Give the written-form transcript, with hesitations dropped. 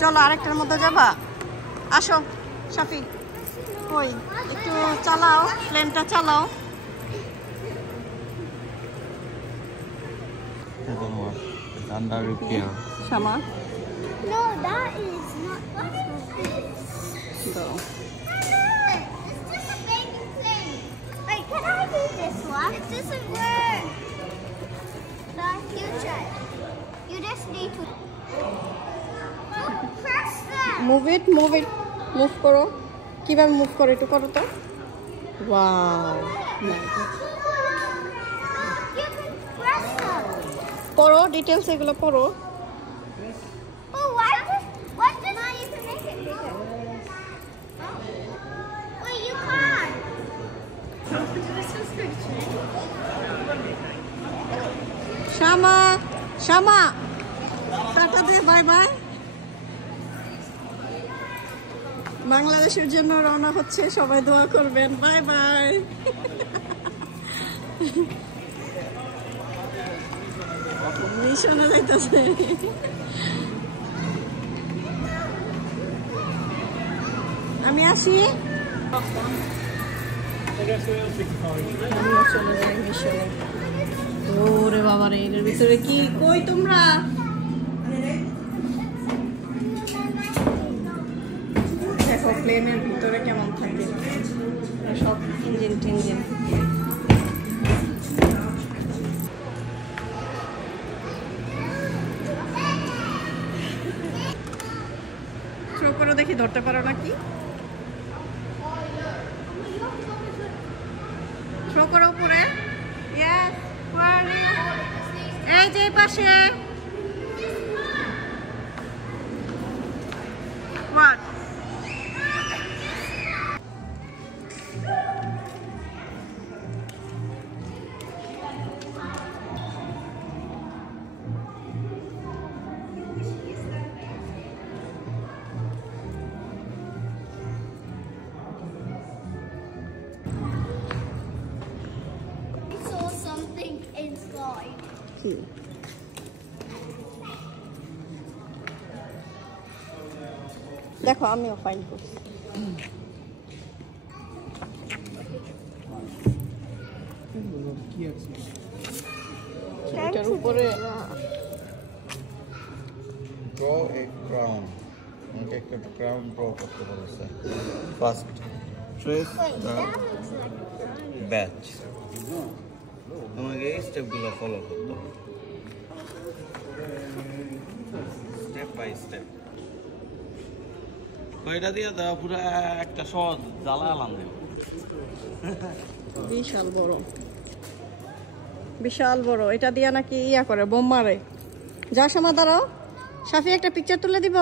চলো আরেকটার মধ্যে যাবা, আসো শাফি। কই একটু চালাও, প্লেনটা চালাও। Under repair. Shama? No, that is not possible. Go. It's just a baby plane. Wait, can I do this one? It doesn't work. You try. You just need to press that. Move it, move it. Move করো। কিভাবে মুভ করো একটু করো তো। Wow. Nice. You can press them. পড়ো ডিটেইলস এগুলো পড়ো। Oh, why did now you can make it bigger? Wait, you can't. Shama, Shama tata দে, বাই বাই। বাংলাদেশের জন্য রওনা হচ্ছে, সবাই দোয়া করবেন। Bye bye. শোনা যাইতেছে। আমি আসি। চলে যাই মিশনে। ওরে বাবা রে, এর ভিতরে কি? কই তোমরা? দেখো প্লেনের ভিতরে কেমন থাকে, সব ইঞ্জিন টিঞ্জিন। থ্রো করো দেখি, ধরতে পারো নাকি? থ্রো করো উপরে। ইয়েস, এই যে পাশে। What? I saw something inside. কি? দেখো আমিও ফাইন করছি। এটার উপরে Draw a crown. আমাকে একটা ক্রাউন ড্র করতে বলেছে। First trace Wait, the that looks like a crown. Batch. আমাকে এই স্টেপগুলো ফলো করতে হবে, স্টেপ বাই স্টেপ। কয়টা দিয়ে দাও, পুরো একটা সহজ জ্বালা আলাম দেব। বিশাল বড়, বিশাল বড়। এটা দিয়া নাকি ইয়া করে, বোম মারে। যা সময় দাঁড়াও, শাফি একটা পিকচার তুলে দিব।